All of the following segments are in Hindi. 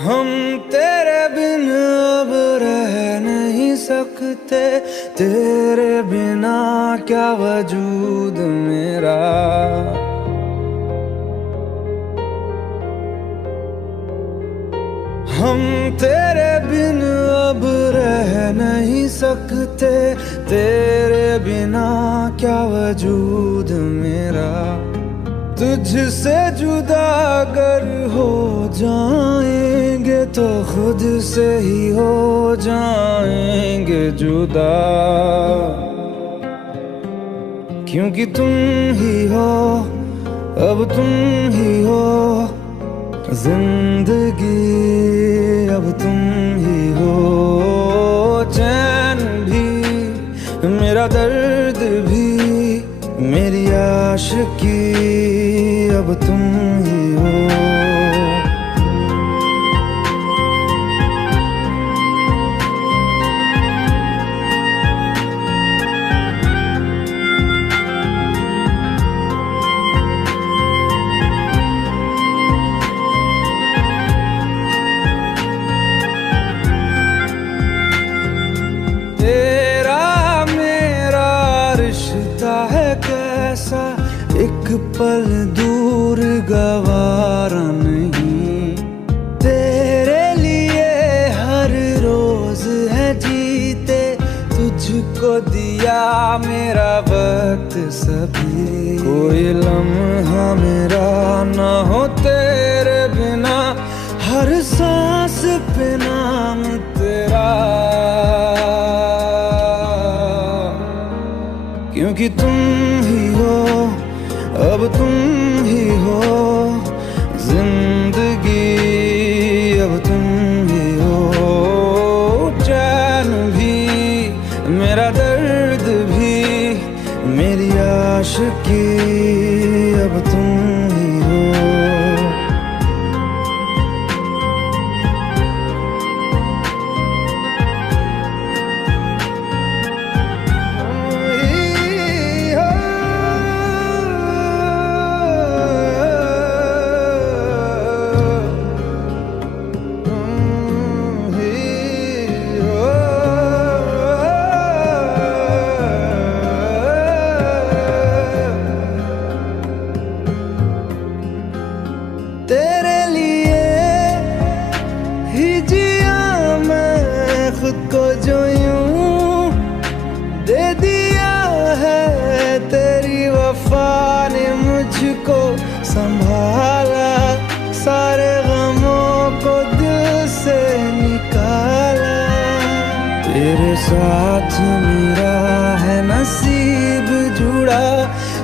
हम तेरे बिन अब रह नहीं सकते, तेरे बिना क्या वजूद मेरा। हम तेरे बिन अब रह नहीं सकते, तेरे बिना क्या वजूद मेरा। तुझसे जुदा अगर हो जाएंगे तो खुद से ही हो जाएंगे जुदा, क्योंकि तुम ही हो, अब तुम ही हो जिंदगी, अब तुम ही हो। चैन भी मेरा दर्द भी मेरी आशिकी, अब तुम ही हो। तेरा मेरा रिश्ता है कैसा, एक पल दूर गवारा नहीं। तेरे लिए हर रोज है जीते, तुझको दिया मेरा वक्त सभी। कोई लम्हा मेरा ना हो तेरे बिना, हर सांस पे नाम तेरा, क्योंकि तुम ही हो, अब तुम ही हो जिंदगी, अब तुम ही हो। चैन भी मेरा दर्द भी मेरी आशिकी, अब तुम ही हो। तेरे लिए ही जिया मैं खुद को, जो यूं दे दिया है तेरी वफा ने मुझको संभाला। सारे गमों को दिल से निकाला, तेरे साथ मेरा है नसीब जुड़ा,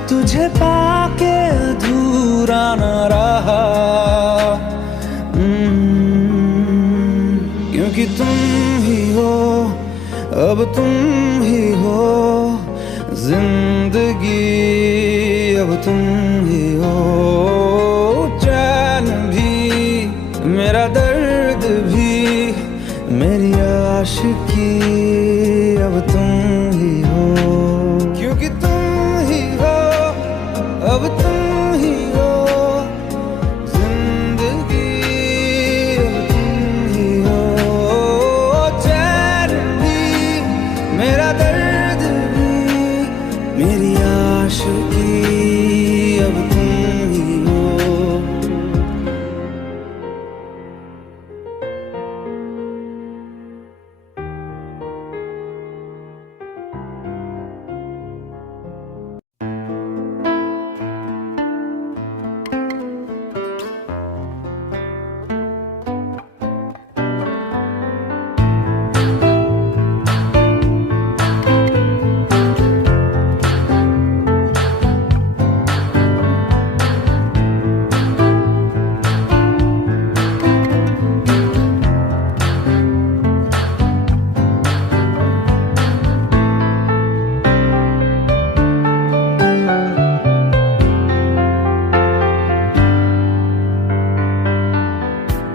तुझे पाके अधूरा न रहा। क्योंकि तुम ही हो, अब तुम ही हो जिंदगी, अब तुम ही हो। चैन भी मेरा दर्द भी मेरी आशिकी, अब तुम ही हो, क्योंकि तुम ही हो, अब तुम ही हो जिंदगी, अब तुम ही हो। चैन भी मेरा दर्द भी मेरी आशिकी, अब तुम ही हो।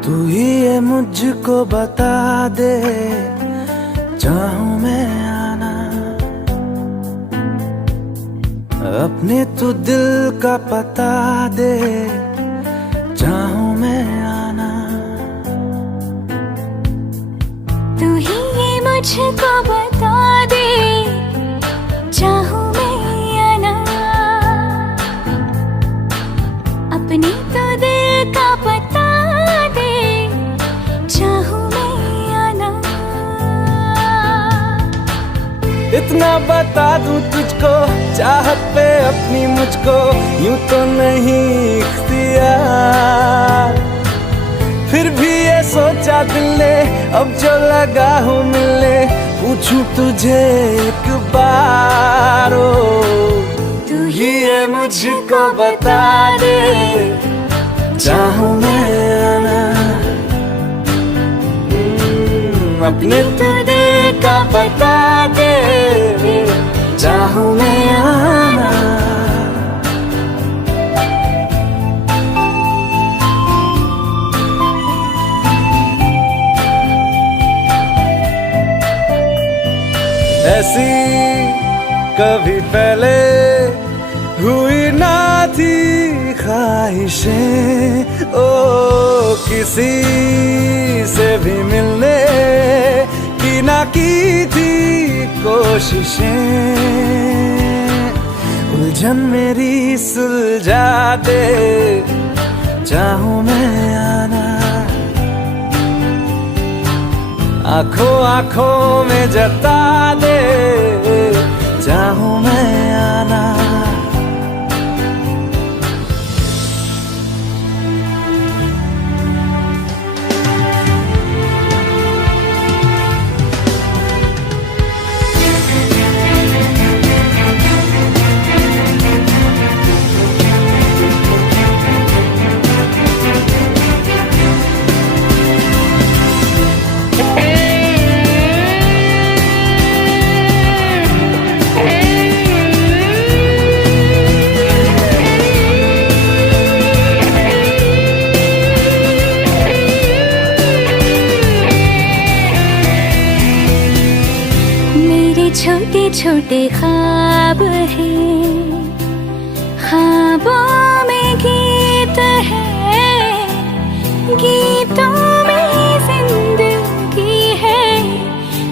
तू ही ये मुझको बता दे, चाहूं मैं आना अपने, तू दिल का पता दे, चाहूं मैं आना। मुझको बता दे, चाहूं मैं या ना, अपने तो दिल का पता दे, चाहूं मैं या ना। इतना बता दूं तुझको, चाहत पे अपनी मुझको यूं तो नहीं इख्तियार, फिर भी ये सोचा दिल ने अब जो लगा हूँ मिलने, पूछूं तुझे एक बार, ओ तू ही ये मुझको बता दे, चाहूं मैं या ना, अपने तो दिल का बता दे, चाहूं मैं या ना। ऐसी कभी पहले हुई ना थी ख्वाहिशें, ओ किसी से भी मिलने की ना की थी कोशिशें, उलझन मेरी सुलझा दे, चाहूं मैं या ना, आंखों आंखों में जता दे, चाहूं मैं या ना। छोटे छोटे ख्वाब हैं, ख्वाबों में गीत है, गीतों में जिंदगी है,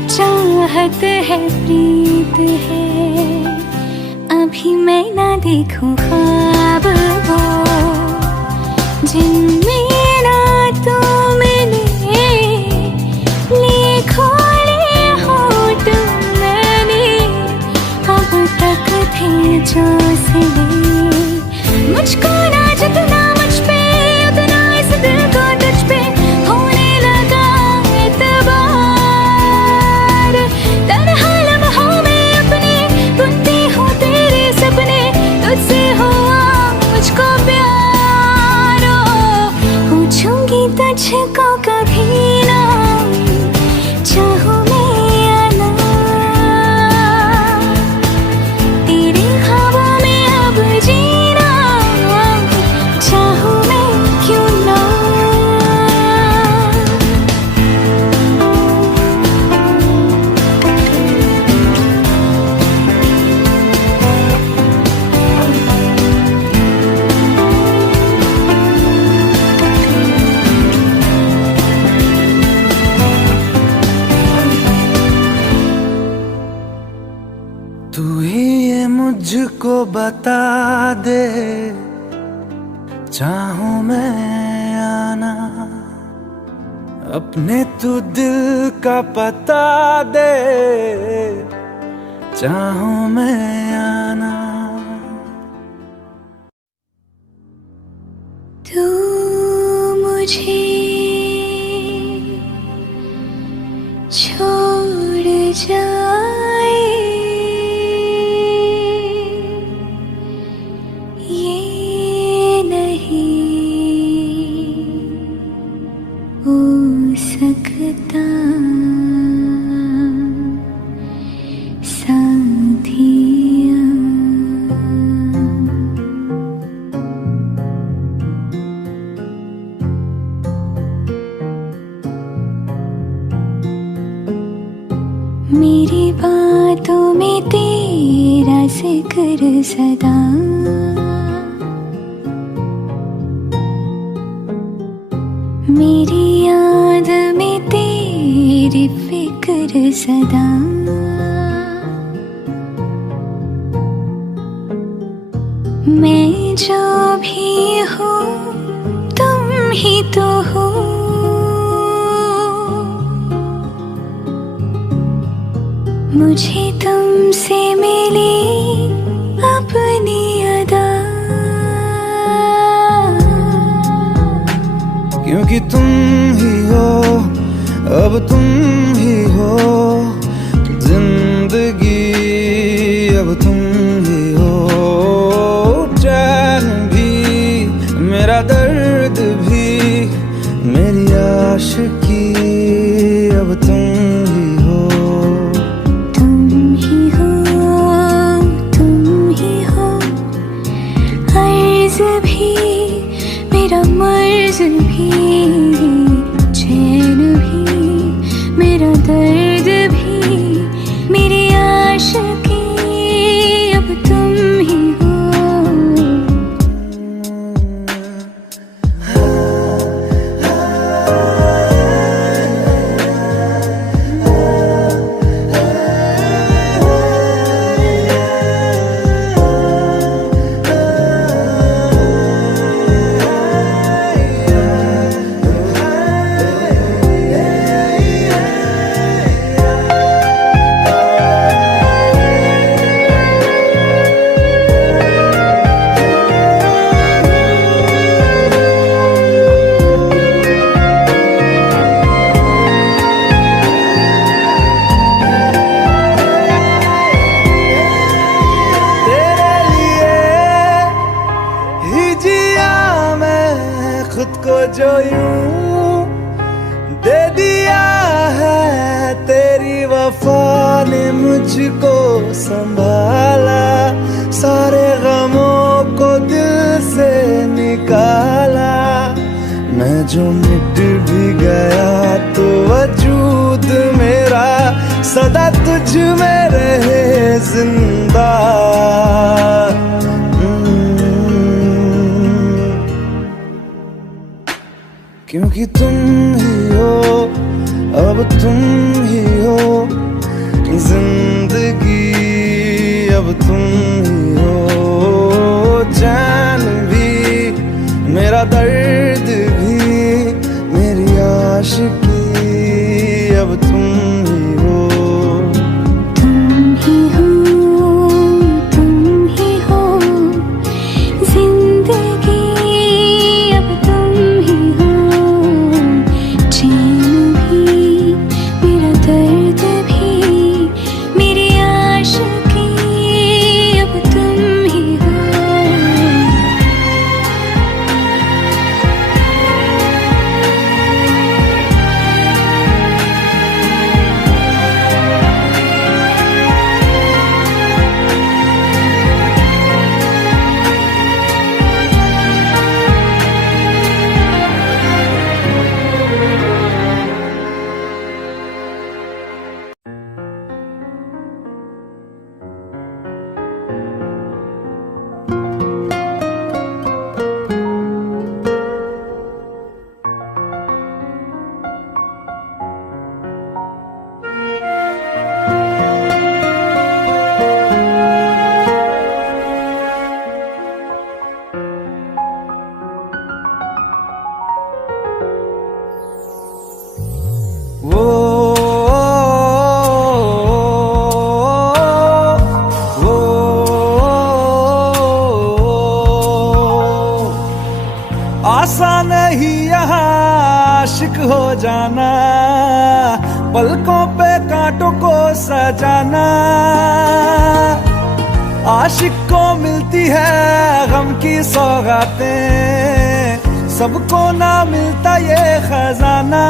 चाहत है, प्रीत है। अभी मैं ना देखूं ख्वाब वो जिनमें ना तू मिले, लिखो जो सिले, मुझको ना जितना मुझ पे उतना इस दिल को तुझ पे होने लगा एतबार, तन्हा लम्हों में अपने बुनती हूँ तेरे सपने, तुझसे हुआ मुझको प्यार, पूछूंगी तुझको कभी ना, चाहूं तू ही ये मुझको बता दे, चाहूं मैं या ना, अपने तू दिल का पता दे, चाहूं मैं या ना। तू मुझे छोड़ जाए, सकता साथिया, मेरी बातों में तेरा जिक्र सदा, मेरी याद में तेरी फिक्र हर सदा। मैं जो भी हूँ तुम ही तो हो, मुझे तुमसे मिली अपनी अदा। क्योंकि तुम ही हो, अब तुम ही हो जिंदगी, अब तुम ही हो चैन भी, मेरा दर्द भी, मेरी आशिकी, अब तुम ही हो। तुम ही हो, तुम ही हो, अर्ज भी मेरा मर्ज भी, चैन भी मेरा दर्द भी, मेरी आशिकी, अब तुम ही हो। खुद को जो यूं दे दिया है, तेरी वफा ने मुझको संभाला, सारे गमों को दिल से निकाला। मैं जो मिट भी गया तो वजूद मेरा सदा तुझ में रहे जिंदा। क्योंकि तुम ही हो, अब तुम ही हो जिंदगी, अब तुम ही हो चैन भी, मेरा दर्द भी, मेरी आशिकी, अब तुम ही हो। तुम ही हो, तुम ही हो जिंदगी, अब तुम ही हो, चैन भी मेरा दर्द भी, मेरी आशिकी, अब तुम ही हो। आसान नहीं यहाँ आशिक हो जाना, पलकों पे कांटों को सजाना। आशिक को मिलती है गम की सौगातें, सबको ना मिलता ये खजाना।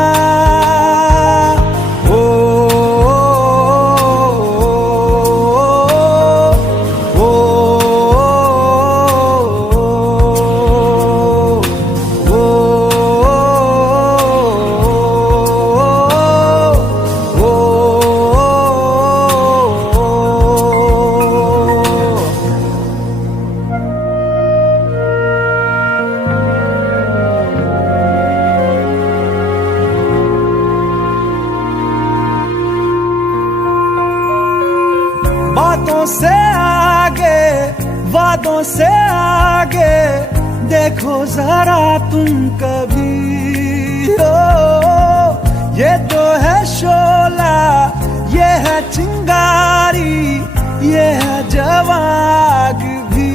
बातों से आगे, वादों से आगे देखो जरा तुम कभी। ओ ये तो है शोला, ये है चिंगारी, ये है जवाग भी।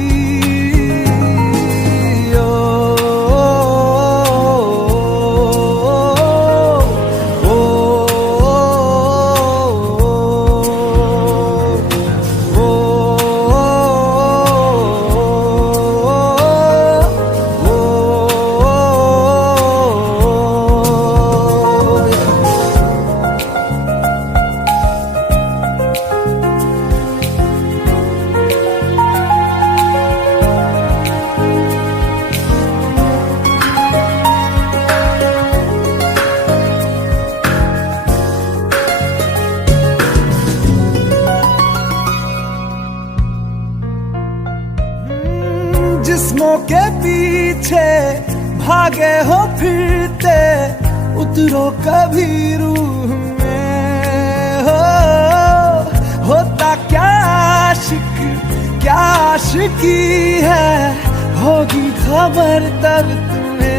जिस्मों के पीछे भागे हो फिरते, उतरो कभी रूह में। होता क्या आशिक, क्या आशिकी है, होगी खबर तब तुम्हें।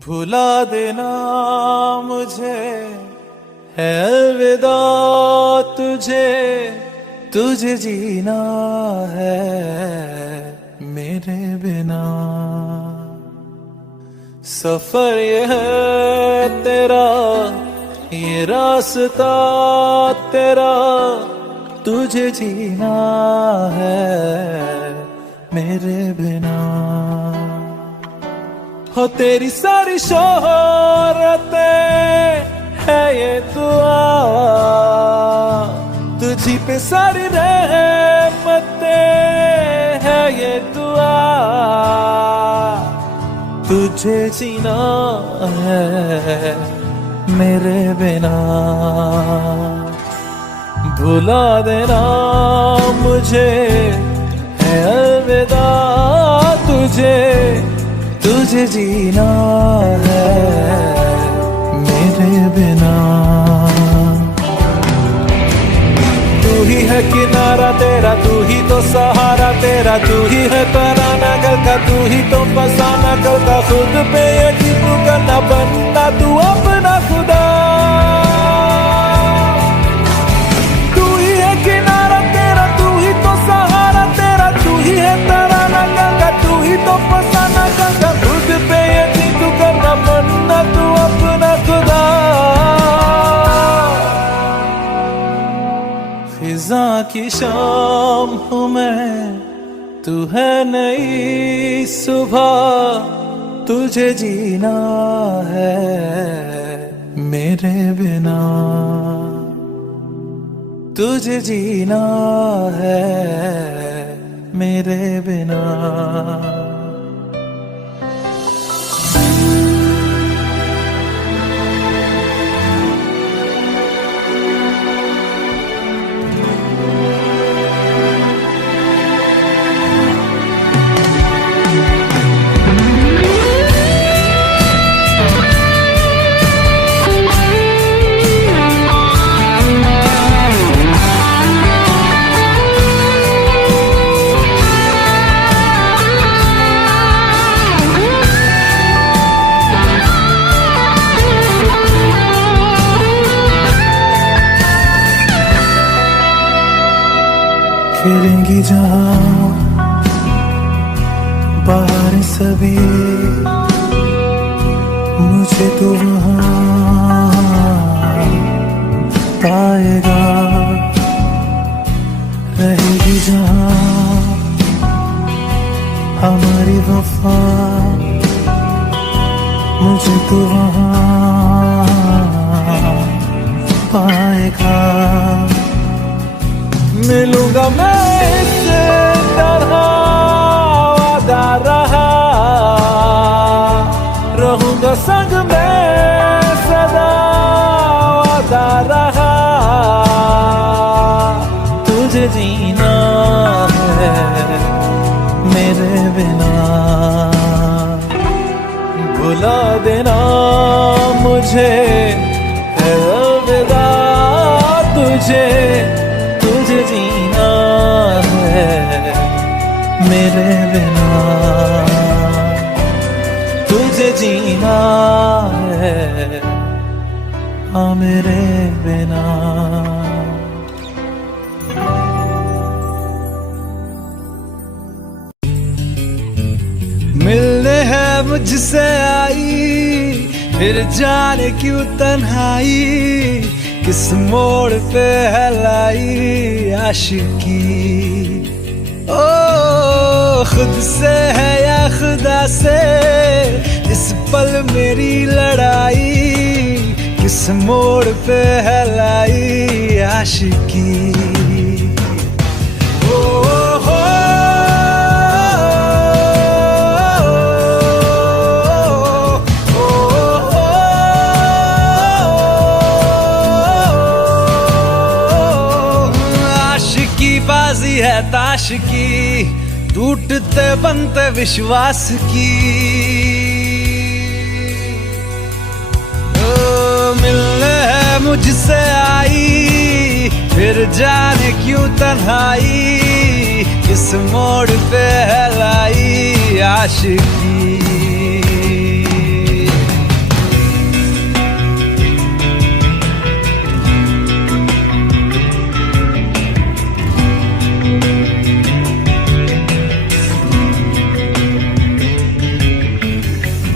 भुला देना मुझे है अलविदा तुझे, तुझे जीना है मेरे बिना। सफर ये है तेरा, ये रास्ता तेरा, तुझे जीना है मेरे बिना। हो तेरी सारी शोहरतें है ये दुआ, तुझी पे सारी रहमतें है ये दुआ, तुझे जीना है मेरे बिना। भुला देना मुझे है अलविदा तुझे, तुझे जीना है मेरे बिना। तू ही है किनारा तेरा, तू ही तो सहारा तेरा, तू ही है तराना गल का, तू ही तो फसाना गल का। खुद पे यकीन तू करना, बनना तू अपना खुदा। तू ही है किनारा तेरा, तू ही तो सहारा तेरा, तू ही है तराना गल का, तू ही तो फसाना गल का। खुद पे यकीन तू करना, बनना तू अपना खुदा। फिजा की शाम हूँ मैं, तू है नई सुबह, तुझे जीना है मेरे बिना, तुझे जीना है मेरे बिना। फिरेंगी जहाँ बाहर सभी, मुझे तो वहाँ पाएगा। रहेगी जहाँ हमारी वफा, मुझे तो वहाँ पाएगा। मिलूंगा मैं इससे तरह वादा रहा, रहूंगा संग में सदा वादा रहा। तुझे जीना है मेरे बिना, भुला देना मुझे है अलविदा। तुझे जीना है मेरे बिना, तुझे जीना है हाँ मेरे बिना। मिलने है मुझसे आई, फिर जाने क्यों तन्हाई, किस मोड़ पे है लाई आशिकी। ओ खुद से है या खुदा से, इस पल मेरी लड़ाई, किस मोड़ पे है लाई आशिकी। बाजी है ताश की, टूटते बनते विश्वास की। ओ मिलने है मुझसे आई, फिर जाने क्यों तन्हाई, किस मोड़ पे है लाई आशिकी।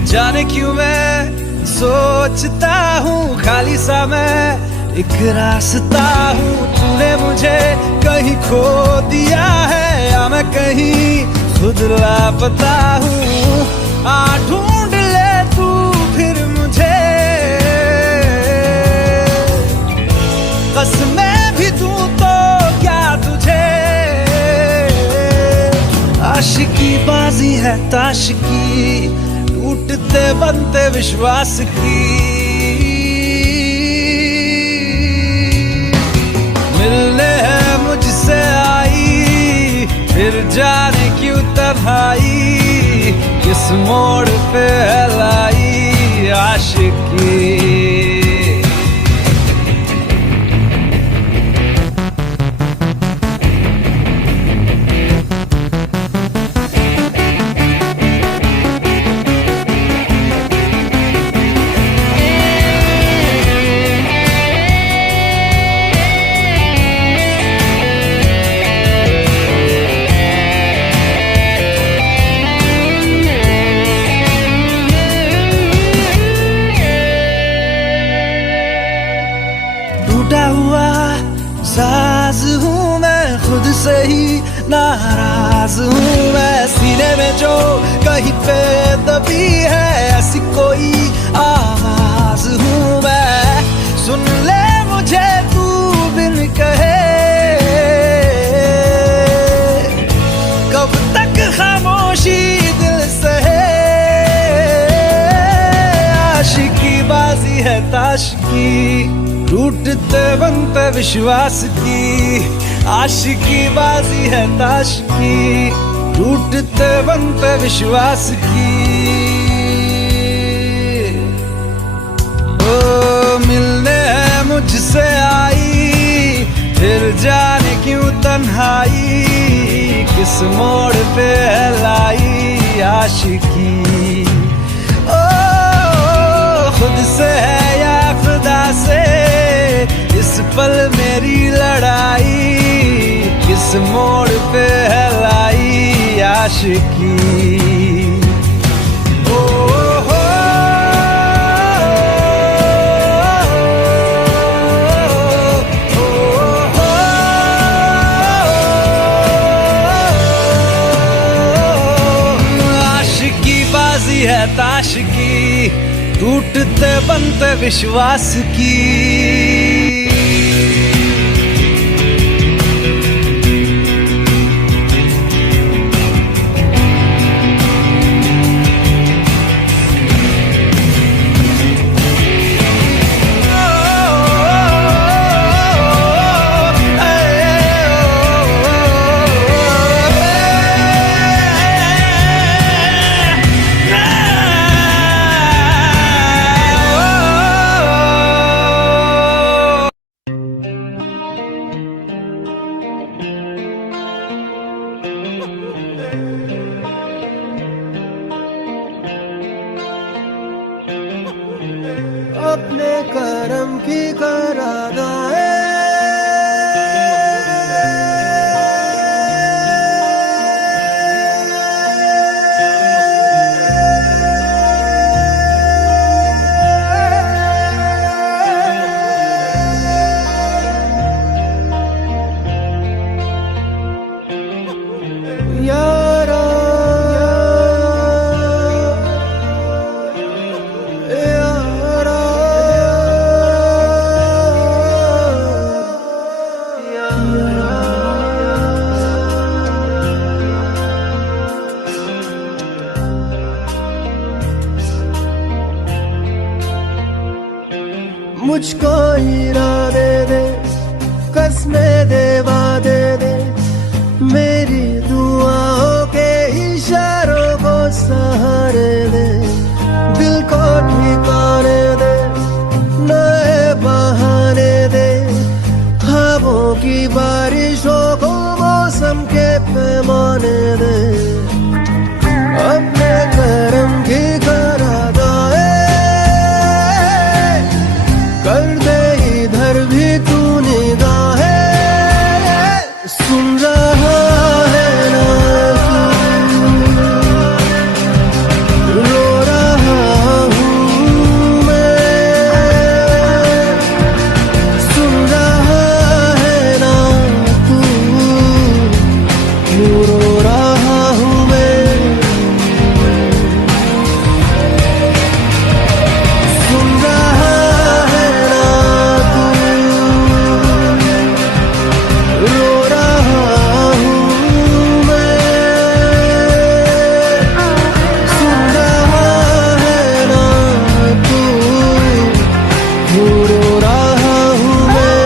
जाने क्यों मैं सोचता हूँ खाली सा मैं एक रास्ता हूँ। तूने मुझे कहीं खो दिया है या मैं कहीं खुद लापता हूँ। आ ढूंढ ले तू फिर मुझे, कसमें भी दूँ तो क्या तुझे। आशिकी बाजी है ताश की, टूटते बनते विश्वास की। मिलने है मुझसे आई, फिर जाने क्यों तन्हाई, किस मोड़ पे है लाई आशिकी। हुआ साज हूँ मैं, खुद से ही नाराज हूँ मैं। सीने में जो कहीं पे दबी है ऐसी कोई आवाज हूँ मैं। सुन ले मुझे तू बिन कहे, कब तक खामोशी दिल सहे। आशिकी बाजी है ताश की, टूटते बनते विश्वास की। आशिकी बाजी है ताश की, टूटते बनते विश्वास की। ओ मिलने है मुझसे आई, फिर जाने क्यों तन्हाई, किस मोड़ पे है लाई आशिकी। ओ खुद से है या खुदा से, इस पल मेरी लड़ाई, किस मोड़ पे है लाई आशिकी। आशिकी बाजी है ताश की, टूटते बनते विश्वास की। अपने करम की करादाए यारा मुझको इरादे दे, कसमें दे, वादे दे, मेरी दुआओं के इशारों को सहारे दे, दिल को ठिकाने दे, नए बहाने दे, ख्वाबों की बारिशों को मौसम के पैमाने दे, अपने करम की करादाए कर दे इधर भी तू निगाहें, सुन रहा है ना तू, रो रहा हूँ मैं, सुन रहा है ना तू, रो रहा हूँ मैं, सुन रहा है ना तू, रो रहा हूँ मैं, सुन रहा है ना तू, रो रहा हूँ मैं।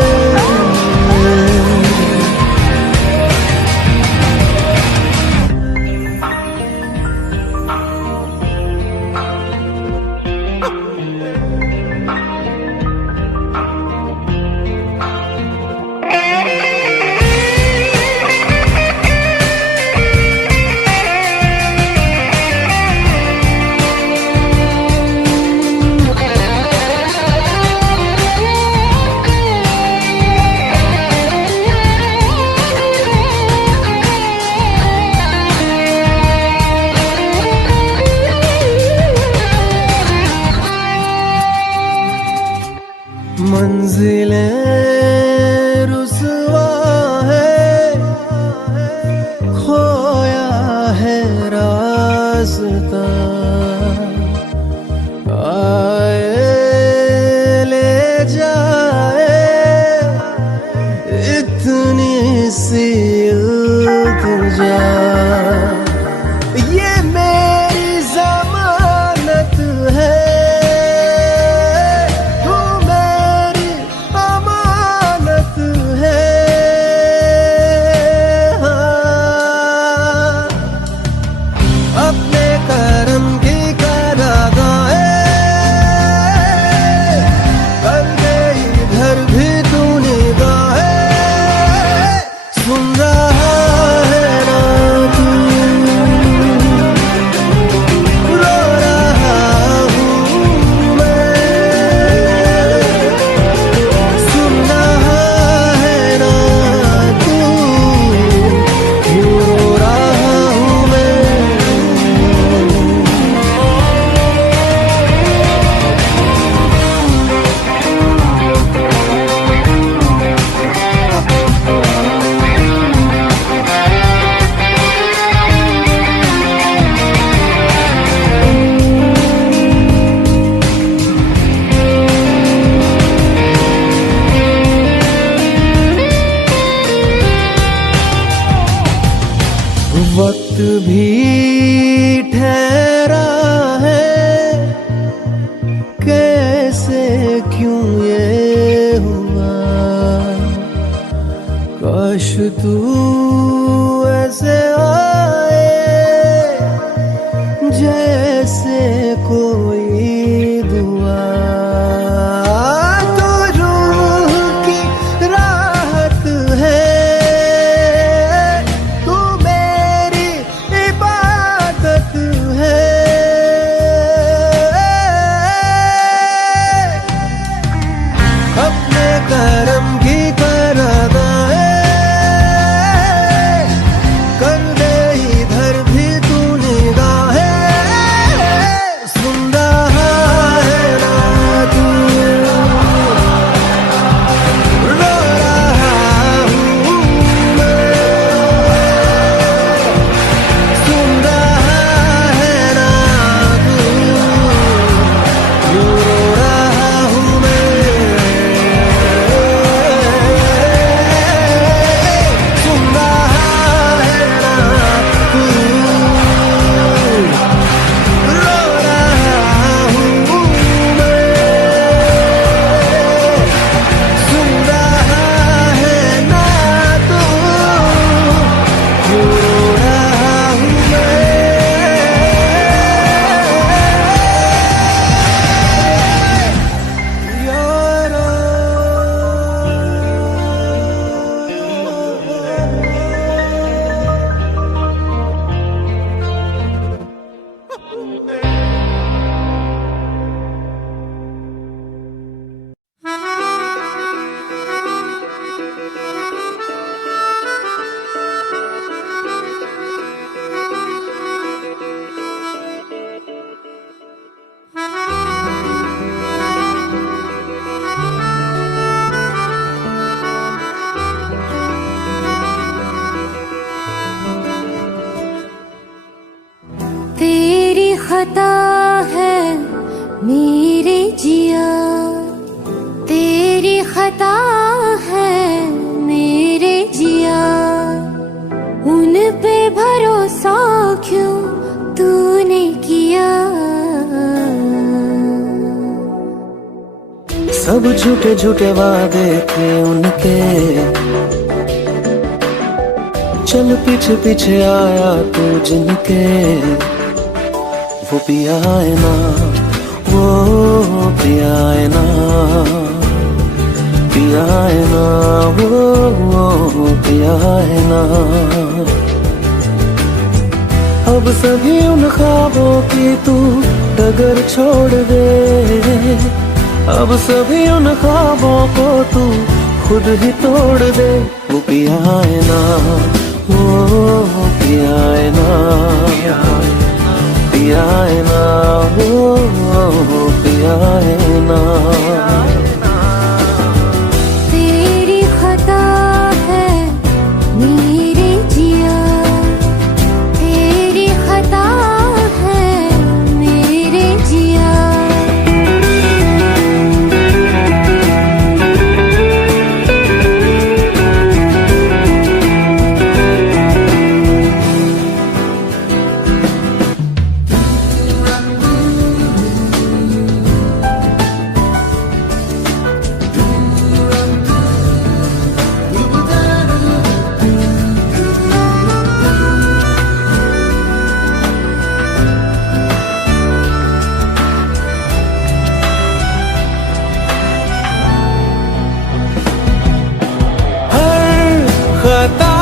मंजिलें रुसवा है, खोया है रास्ता, आए ले जाए इतनी सी इल्तिजा, ये मेरी जमानत है, तू मेरी अमानत है, हाँ। अपने करम की करादाए कर दे क्यों ये हुआ, काश तू ऐसे आए जैसे कोई दुआ। तो रूह की राहत है, तू मेरी इबादत है। अपने करम की कर अदाए कर दे इधर भी तू निगाहें। सुन रहा है ना तू, रो रहा हूँ मैं। सुन रहा है ना तू, रो रहा हूँ मैं। सुन रहा है ना तू, रो रहा हूँ मैं। सुन रहा है ना तू, रो रहा हूँ मैं। यारा तेरी खता है मेरे जिया, तेरी खता है मेरे जिया। उन पे भरोसा क्यों तूने किया। सब झूठे झूठे वादे थे उनके, चल पीछे पीछे आया तू जिनके। वो पिया है ना, वो पिया है ना, पिया है ना, वो पिया है ना। अब सभी उन ख्वाबों की तू डगर छोड़ दे, अब सभी उन ख्वाबों को तू खुद ही तोड़ दे। वो पिया है ना, वो पिया है ना, पिया है ना, वो पिया है ना। तेरी खता है मेरे जिया, तेरी खता है मेरे जिया। खता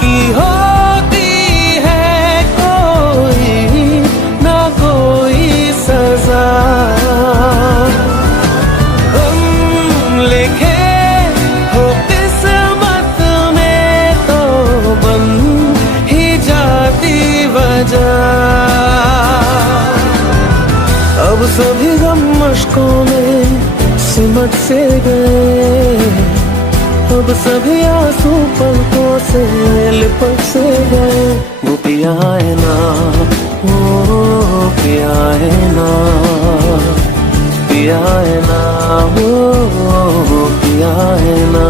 की होती है कोई ना कोई सजा। हम लिखे हो किस्मत में तो बन ही जाती वजह। अब सभी गम मुश्कों में सिमट से गए, अब सभी आंसू पलकों से लिपट से गए। वो पिया है ना, वो पिया है ना, पिया है ना, वो पिया है ना।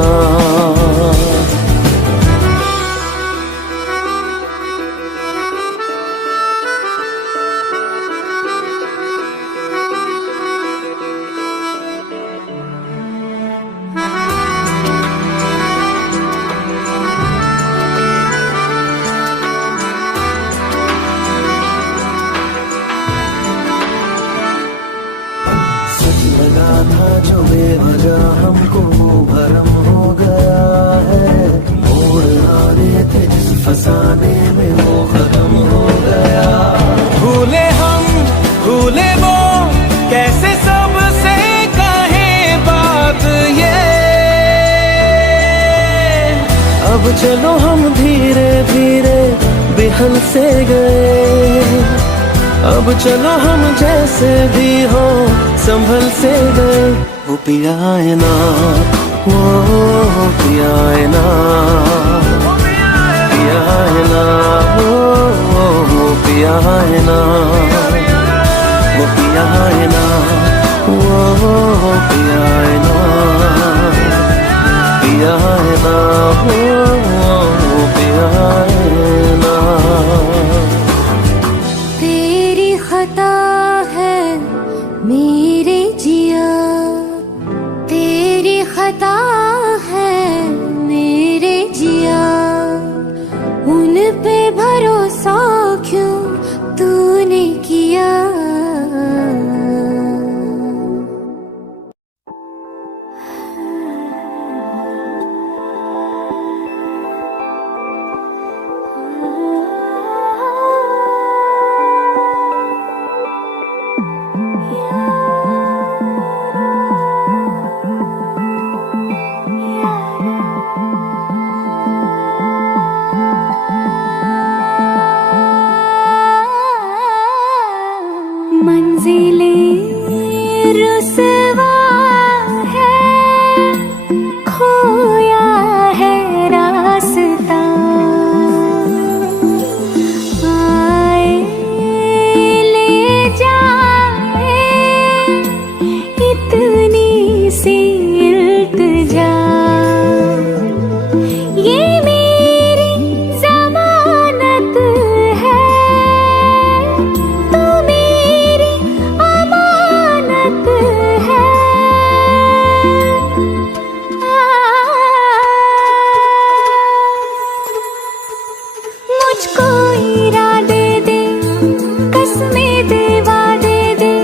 लगा था जो बेवजह हमको भरम हो गया है। मोड़ आने थे जिस फसाने में वो खत्म हो गया। भूले हम भूले वो कैसे सबसे कहें बात ये। अब चलो हम धीरे धीरे बेहल से गए। अब चलो हम जैसे भी हो संभल से गए। वो पिया है ना, वो पिया है ना, पिया है ना, वो पिया है ना, वो पिया है ना, वो पिया है ना, पिया है ना, वो पिया है ना। तेरी खता है मेरे जिया, तेरी खता है मेरे जिया। उन पे भरोसा क्यों तूने किया। मंजिलें रुसवा है, खोया है रास्ता। आए ले जाए इतनी सी इल्तिजा। ये मेरी जमानत है, तू मेरी अमानत है। मुझको इरादे दे, कसमें दे, वादे दे।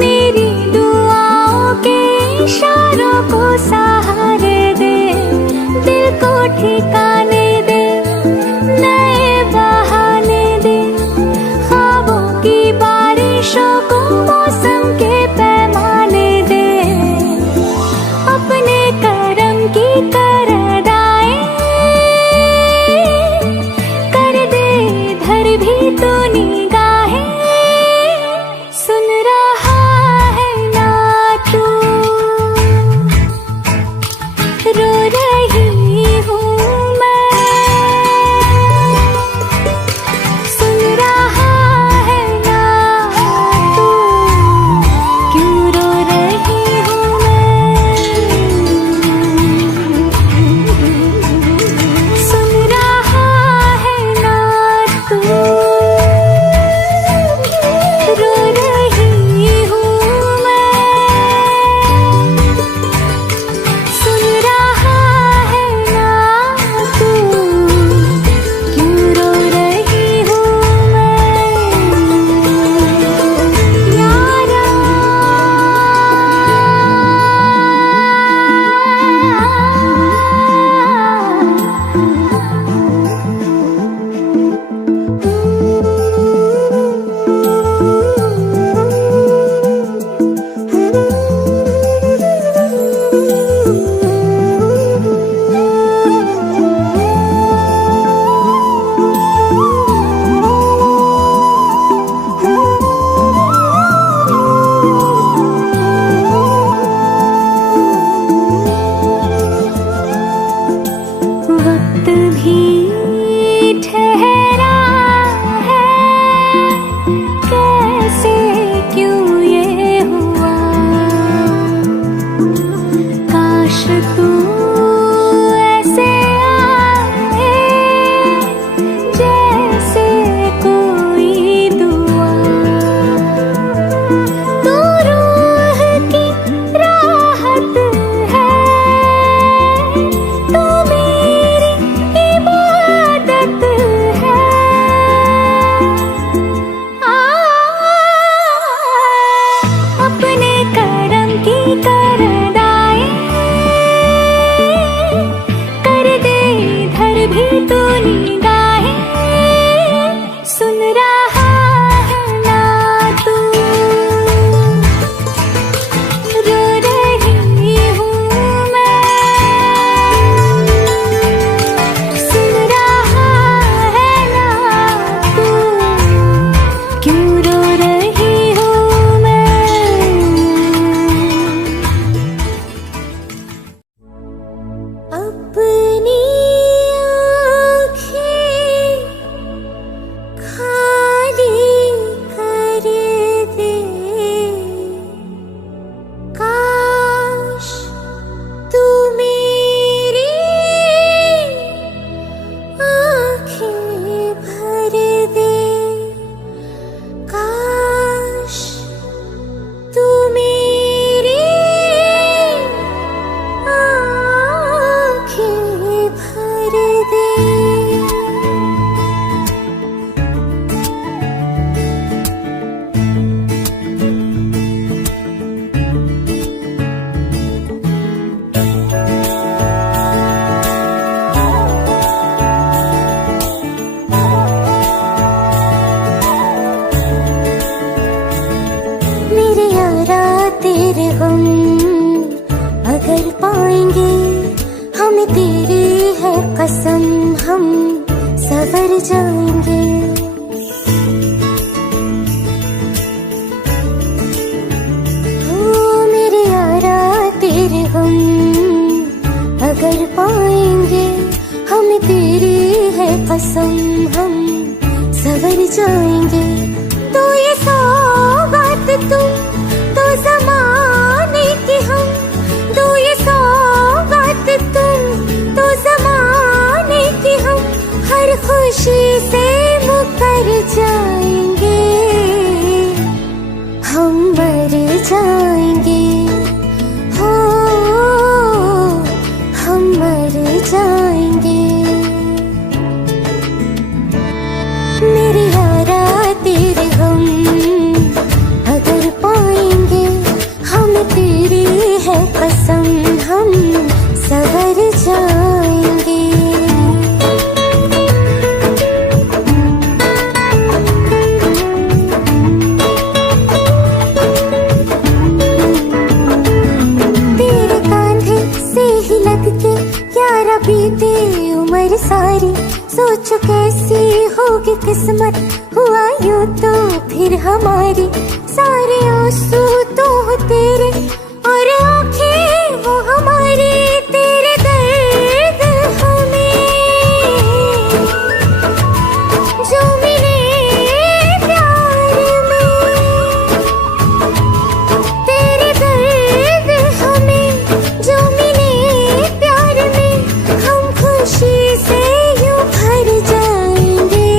मेरी दुआओं के इशारों को सहारे दे। दिल को ठिकाने दे, नए बहाने दे। ख्वाबों की बारिशों को मौसम के पैमाने दे। अपने करम की करदाएं कर दे धर भी तो निगाहें। सुन रहा है ना तू, रो रही हूँ मैं। सुन रहा है ना तू, क्यों रो रही हूँ मैं। सुन रहा है ना तू, रो रही हूँ मैं। सुन रहा है ना तू, क्यों रो रही हूँ मैं। यारा वक्त भी ठहरा है, कैसे क्यों ये हुआ। काश तू ऐसे आए जैसे कोई दुआ। तू रूह की राहत है, तू मेरी इबादत है। अपने करम हम अगर पाएंगे, हमें तेरी है कसम, हम सवर जाएंगे। ओ मेरे यारा तेरे हम अगर पाएंगे, हमें तेरी है कसम, हम सवर जाएंगे। तो ये सौगात तुम तो ज़माने की हम, तो ये सौगात तुम तो ज़माने की हम, हर खुशी से मुकर जाएंगे, हम मर जाएंगे, हो हम मर जाएंगे। मेरे यारा तेरे हम अगर पाएंगे, हम तेरी है कसम, हम सवर जाएंगे। तेरे कांधे से ही लग के यारा बीते उम्र सारी, सोचो कैसी होगी किस्मत, हुआ यूं तो फिर हमारी। सारे आंसू तो हो तेरे और आंखें वो हमारी, तेरे दर्द हमें जो मिले प्यार में, तेरे दर्द हमें जो मिले प्यार में, हम खुशी से यूं भर जाएंगे,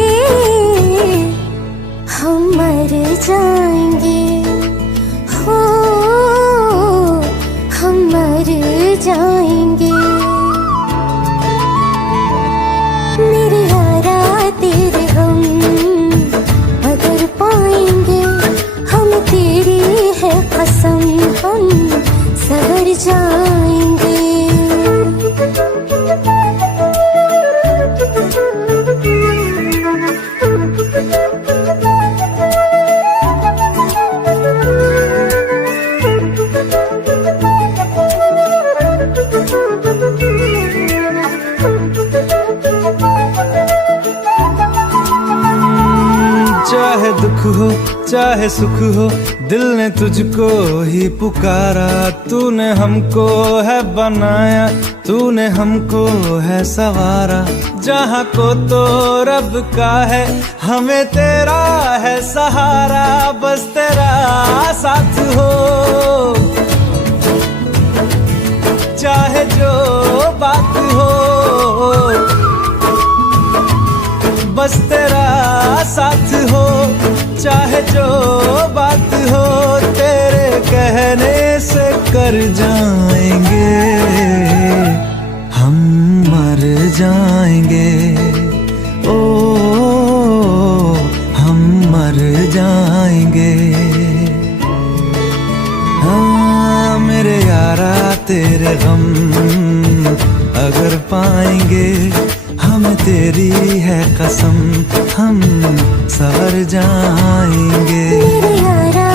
हम मर जाएंगे, हो हम मर जाएंगे। मेरे यारा तेरे हम अगर पाएंगे, हम तेरी है कसम, हम सवर जाएंगे। चाहे दुख हो चाहे सुख हो, दिल ने तुझको ही पुकारा। तूने हमको है बनाया, तूने हमको है सवारा। जहाँ को तो रब का है, हमें तेरा है सहारा। बस तेरा साथ हो, चाहे जो बात हो, बस तेरा साथ हो, चाहे जो बात हो। तेरे कहने से कर जाएंगे, हम मर जाएंगे, ओ हम मर जाएंगे। हाँ मेरे यारा तेरे हम अगर पाएंगे, हम तेरी है कसम, हम सवर जाएंगे। मेरे यारा